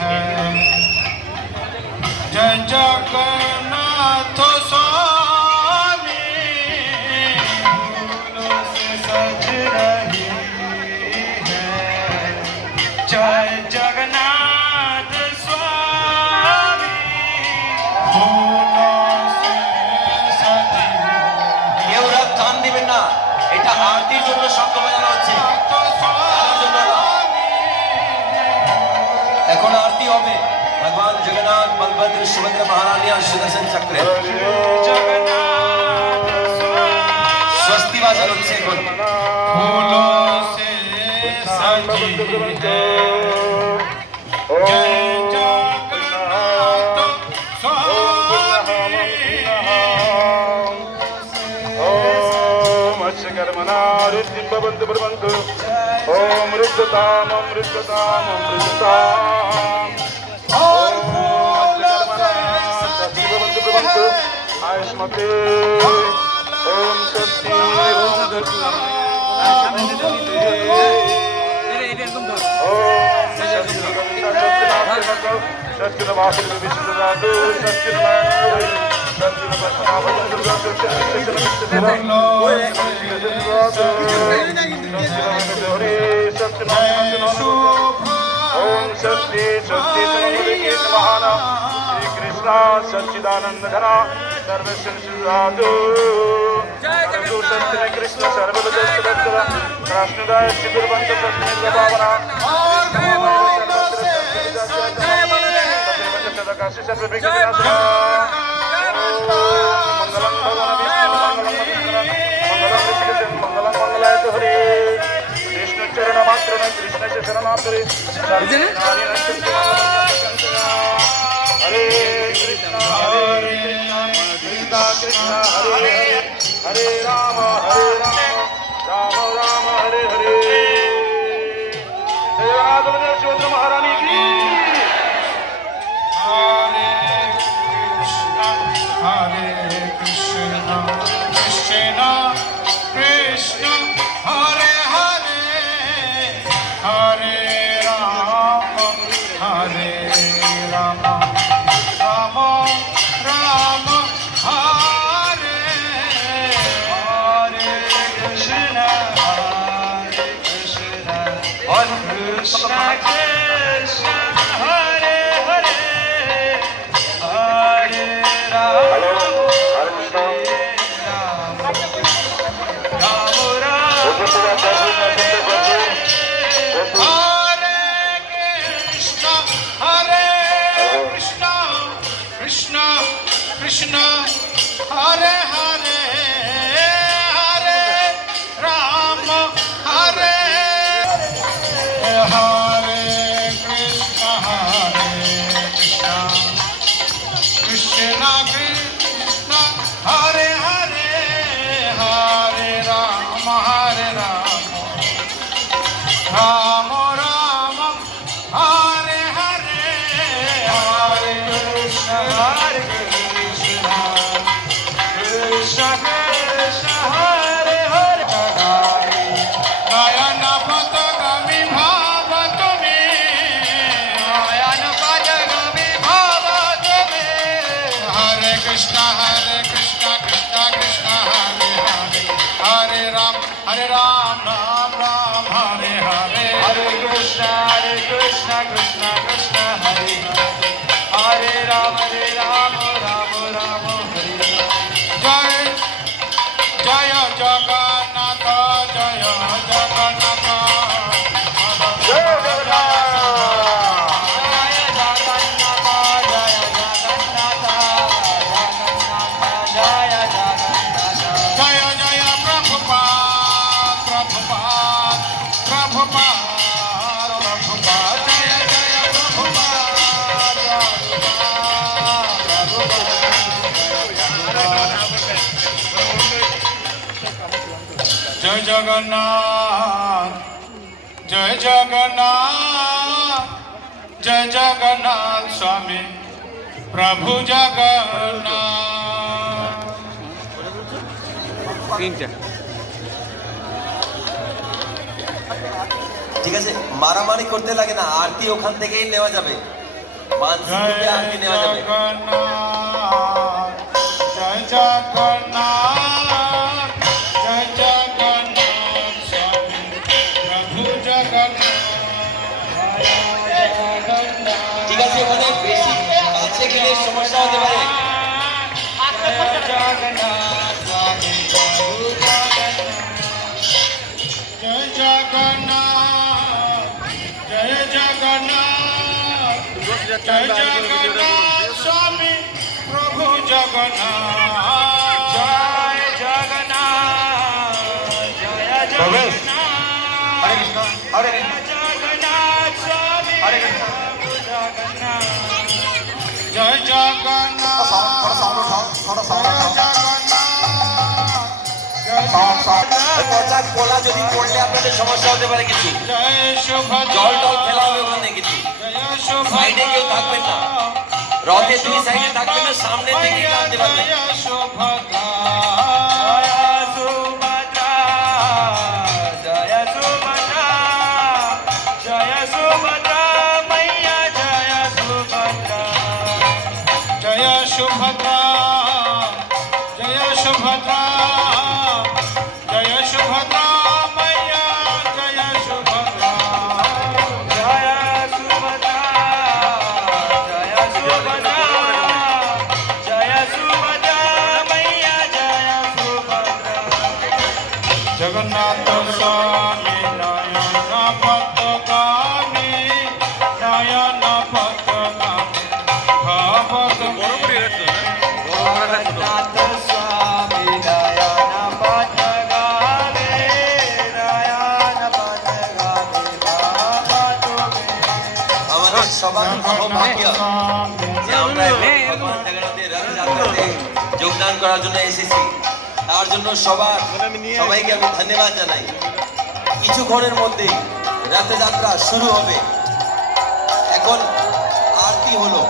है। जय जगन्नाथ स्वामी फूलों से सज रही है। जय जगन्नाथ स्वामी फूलों से सज কেউ রাত কান দিবেন না, এটা আরতির জন্য শব্দ বাজানো হচ্ছে। এখন আরতি হবে। ভগবান জগন্নাথ বলভদ্র সুভদ্রা মহারানী আর সুদর্শন চক্রে স্বস্তি বাজানো হচ্ছে এখন। फूलों से सजी है। जय जगन्नाथ स्वामी ओम कर्मणा ऋद्धिं भवन्तु ब्रह्मन्तु ओम ऋद्धताम् अमृतताम् अमृतताम् और ओम फूलों कर्मणा से सति सजी भवन्तु ब्रह्मन्तु है। आयुष्मते ओम शक्ति ओम दत्तु ओम शक्ति शक्ति महाना श्री कृष्ण सच्चिदानंद घना सर्वसिद्धातु शक्ति कृष्ण सर्वदस्तवत्सर कृष्णदाय शिविरबंध सत्य भावना काशी सर्वविघ्ननाशना मंगलम भगवान विष्णु मंगलम विष्णु मंगलम मंगलाय हरे कृष्ण चरण मात्र में कृष्ण से शरणार्थी हरे कृष्ण कृष्ण कृष्ण हरे हरे राम राम राम हरे हरे। जगन्नाथ बलदेव सुभद्रा महारानी की हरे कृष्ण कृष्ण कृष्ण हरे हरे हरे राम राम राम राम हरे हरे कृष्ण कृष्ण कृष्ण हरे हरे हरे राम हरे कृष्ण राम राम हरे कृष्ण कृष्ण कृष्ण हरे हरे हरे राम हरे हरे कृष्ण कृष्ण कृष्ण हरे हरे हरे राम राम राम हरे हरे हरे कृष्ण कृष्ण कृष्ण हरे हरे नयन पथगामी भाव तुम्हें नयन पथगामी भाव तुम्हें हरे कृष्ण कृष्ण कृष्ण हरे हरे हरे राम राम राम हरे हरे हरे कृष्ण कृष्ण कृष्ण हरे हरे राम राम राम हरे जय जय जगन्नाथ जय जगन्नाथ जय जगन्नाथ जय जय प्रभुपाद प्रभुपाद प्रभुपाद प्रभुपाद जय जय प्रभुपाद जय जगन्नाथ जय जगन्नाथ जय जगन्नाथ स्वामी प्रभु जगन्नाथ। ঠিক আছে, মারামারি করতে লাগে না, আরতি ওখান থেকেই নেওয়া যাবে। मानसिक जय रूपे आरती नेওয়া যাবে जगन्नाथ जय जगन्नाथ जय जगन्नाथ स्वामी प्रभु जगन्नाथ ঠিক আছে ওখানে বেশি কাছে গেলে সমস্যা হতে পারে जय जगन्नाथ स्वामी प्रभु जगन्नाथ जय जगन्नाथ जय जगन्नाथ स्वामी प्रभु जगन्नाथ जय जगन्नाथ जय जगन्नाथ हरे कृष्ण हरे कृष्ण जगन्नाथ स्वामी हरे कृष्ण प्रभु जगन्नाथ जय जगन्नाथ थोड़ा साउंड उठाओ थोड़ा साउंड जय उठाओ जगन्नाथ साउंड পর্দা কোলা যদি পড়লে আপনাদের সমস্যা হতে পারে কিছু जय सुभद्रा জল টল ফেলা হবে ওখানে কিছু जय সাইডে কেউ থাকবেন না রথে দুই সাইডে থাকবেন না সামনে থেকে টানতে পারবেন जय सुभद्रा जय सुभद्रा जय सुभद्रा मैया जय सुभद्रा जय सुभद्रा जय सुभद्रा जय सुभद्रा मैया जय सुभद्रा जय सुभद्रा जय सुभद्रा जय सुभद्रा मैया जय सुभद्रा जगन्नाथ स्वामी नयन पतगामी नयन पतगामी भवत जगन्नाथ स्वामी नयन पतगामी नयन पतगामी भवत আমাদের সবার সৌভাগ্য যে আমরা ভগবান জগন্নাথের রথযাত্রাতে যোগদান করার জন্য এসেছি তার জন্য সবাইকে আমি ধন্যবাদ জানাই কিছুক্ষণের মধ্যেই রথযাত্রা শুরু হবে এখন আরতি হলো